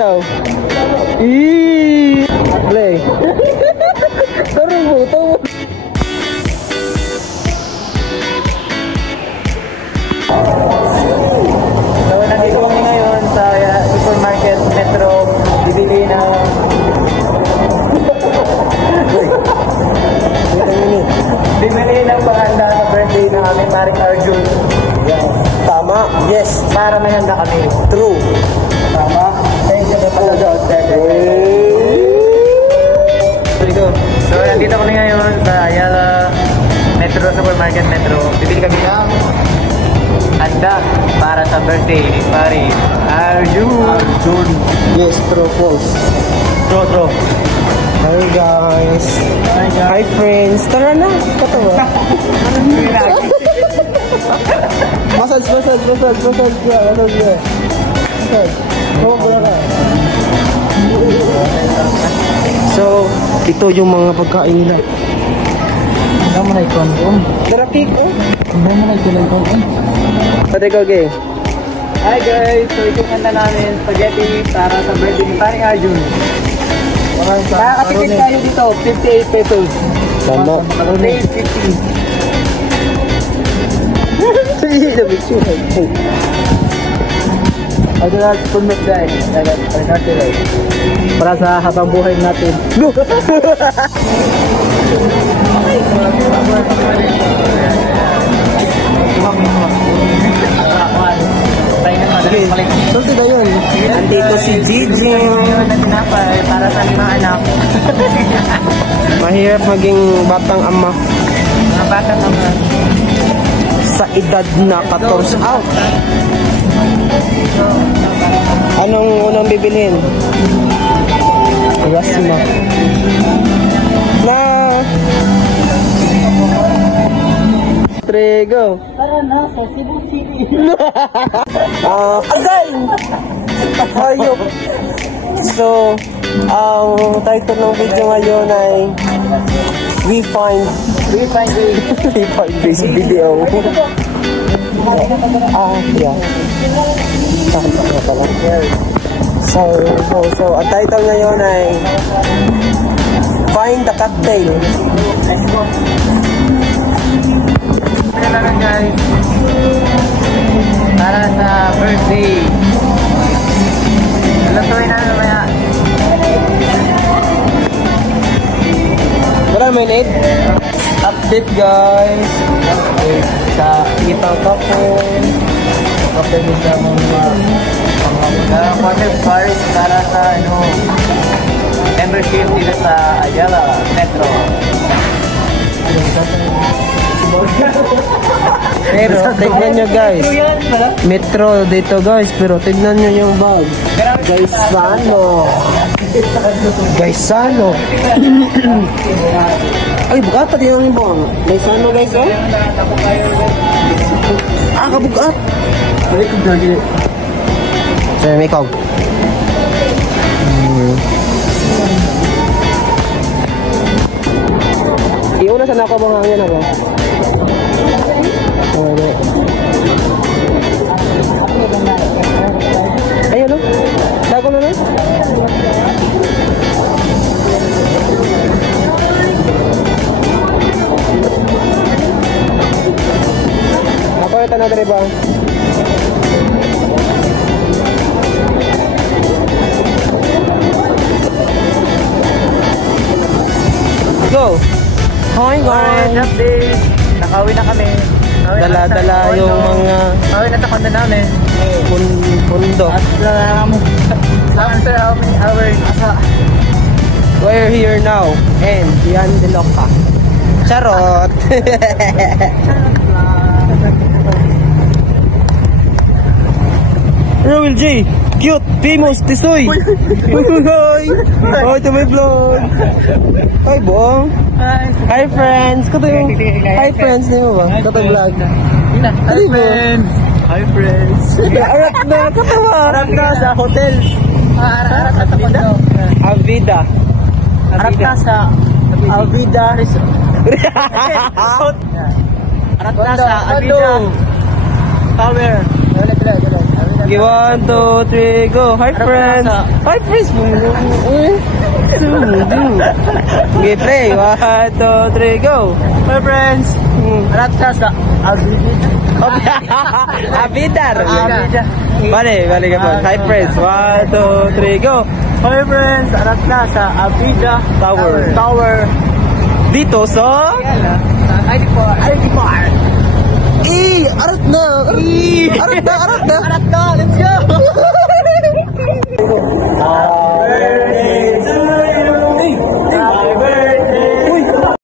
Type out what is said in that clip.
daw. Eee! Play. Tarong buto. So, nandito kami ngayon sa supermarket Metro. Bibili ng... Bibili ng panganda sa birthday ng aming Maring Arjun. Tama. Yes. Para may handa kami. True. Tama. Thank you po. So, nandito kami ngayon sa Ayala Metro Supermarket Metro. Bibili kami ng handa para sa birthday ni Pari Arjun. Yes, true, false. True. Hi guys. Hi friends. Tara na. Katawa. Massage. So, ito yung mga pagkain nila. Ano mo na ikon-kon? Tara, cake, oh. Ano mo na ikon-kon? Pwede ko, gay. Hi guys! So ito kanta namin spaghetti para sa birthday ni Pari Arjun. Makakatipid tayo dito, 58 pesos. Tama. Rate 50. Sige, sabi siya. Ito na, pulmit guys. Para sa habang buhay natin. Susi na yun. Nandito si Gigi. Para sa mga anak. Mahirap maging batang ama Mga batang ama. sa edad na 14 out. Anong unang bibilhin? Rasma. Na. Trego. Tara na, sa Cebu City. Agay! Hayop. So, ang title ng video ngayon ay We Find This Video. Yeah. Tama na pala. So, ang title ngayon ay Find the Cocktail. Ito na guys. Para sa birthday. Lutuin na mamaya. Wala may need? Update guys. Sa itang kapon. Kapag sa mga quarter cars para sa membership dito sa Ayala Metro. Pero tignan nyo guys, Metro dito guys, pero tignan nyo yung bag. Gaisano. Ay, bugata din yung bag. Gaisano guys, oh. Kabugat. May ikaw. Iuna sana ako mga hangin ako. Ayun, no? Dago na na? Napalitan na rin ba? Go! Hi guys! Nakauwi na kami. Dala-dala yung mga Nakauwi na sa kondo namin. pundo. At after our We're here now and beyond the Loca. Charot! Roel J! Cute! Famous! Tisoy! Hi! Oh, ito may vlog! Hi, buong! Hi, friends! Kato yung... Hi, friends! Hindi mo ba? Kato vlog. Hi friends! Hi friends! Arat na! Katawa! Arat na sa hotel. Arat na sa kondo. Avida. Arat na sa Avida. Arat na sa Avida Tower. Okay, 1, 2, 3, go. Hi, friends. Hi, friends. Okay, play. 1, 2, 3, go. Hi friends! Arat ka sa Abidar. Bale ka po. Hi, friends. 1, 2, 3, go. Hi friends! Arat ka sa Abida Tower. Dito sa... ID4. Arat na.